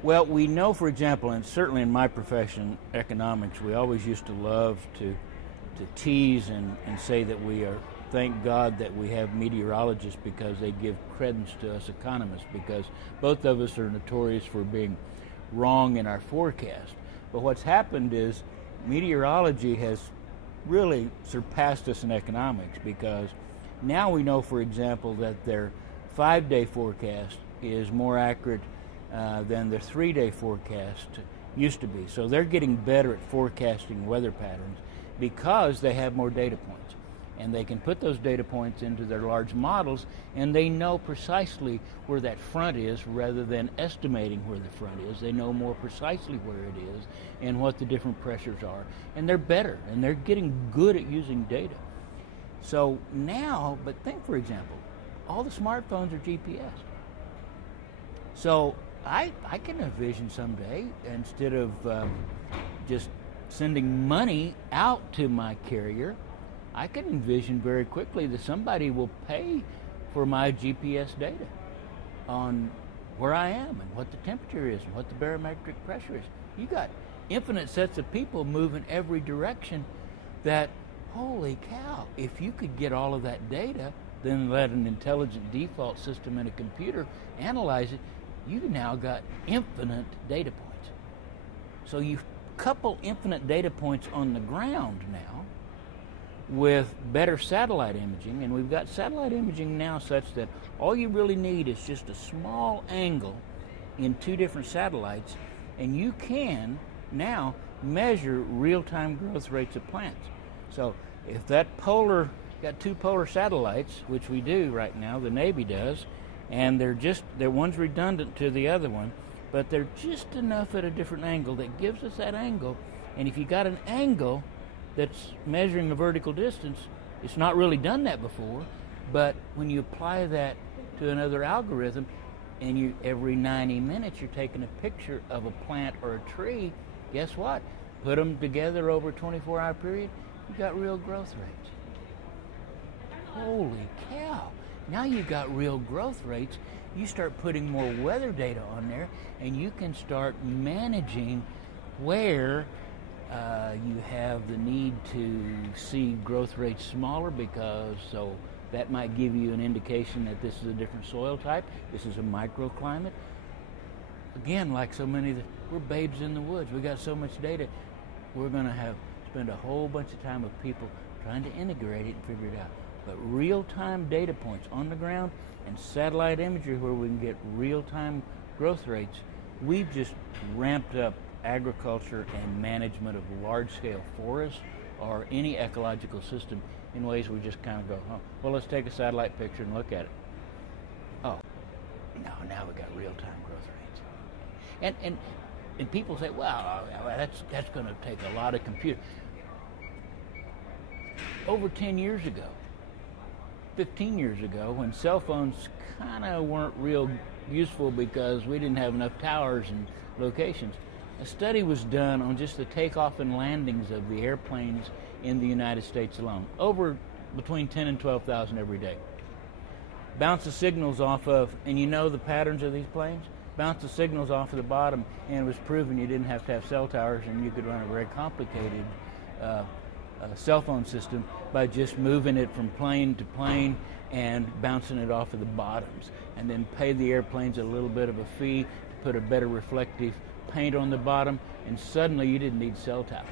Well, we know, for example, and certainly in my profession, economics, we always used to love to tease and say that we are, thank God that we have meteorologists because they give credence to us economists, because both of us are notorious for being wrong in our forecast. But what's happened is meteorology has really surpassed us in economics, because now we know, for example, that their 5-day forecast is more accurate than their 3-day forecast used to be. So they're getting better at forecasting weather patterns because they have more data points. And they can put those data points into their large models, and they know precisely where that front is rather than estimating where the front is. They know more precisely where it is and what the different pressures are. And they're better, and they're getting good at using data. So now, but think, for example, all the smartphones are GPS. So I can envision someday, instead of just sending money out to my carrier, I can envision very quickly that somebody will pay for my GPS data on where I am and what the temperature is and what the barometric pressure is. You got infinite sets of people moving every direction that, holy cow, if you could get all of that data, then let an intelligent default system in a computer analyze it, you now got infinite data points. So you couple infinite data points on the ground now with better satellite imaging, and we've got satellite imaging now such that all you really need is just a small angle in 2 different satellites, and you can now measure real-time growth rates of plants. So if that got 2 polar satellites, which we do right now, the Navy does, and they're one's redundant to the other one, but they're just enough at a different angle that gives us that angle. And if you got an angle that's measuring a vertical distance, it's not really done that before, but when you apply that to another algorithm, and every 90 minutes you're taking a picture of a plant or a tree, guess what? Put them together over a 24-hour period, you got real growth rates. Holy cow. Now you've got real growth rates. You start putting more weather data on there, and you can start managing where you have the need to see growth rates smaller, because so that might give you an indication that this is a different soil type, this is a microclimate. Again, like so many, we're babes in the woods. We got so much data. We're going to spend a whole bunch of time with people trying to integrate it and figure it out. But real-time data points on the ground and satellite imagery where we can get real-time growth rates, we've just ramped up agriculture and management of large-scale forests or any ecological system in ways we just kind of go, oh, well, let's take a satellite picture and look at it. Oh, no, now we got real-time growth rates. And people say, well, that's going to take a lot of compute. Over 10 years ago, 15 years ago, when cell phones kind of weren't real useful because we didn't have enough towers and locations, a study was done on just the takeoff and landings of the airplanes in the United States alone, over between 10 and 12,000 every day. Bounce the signals off of, and you know the patterns of these planes, bounce the signals off of the bottom, and it was proven you didn't have to have cell towers, and you could run a very complicated cell phone system by just moving it from plane to plane and bouncing it off of the bottoms, and then pay the airplanes a little bit of a fee to put a better reflective paint on the bottom, and suddenly you didn't need cell towers.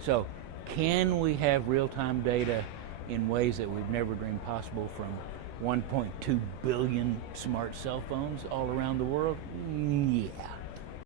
So can we have real-time data in ways that we've never dreamed possible from 1.2 billion smart cell phones all around the world? Yeah.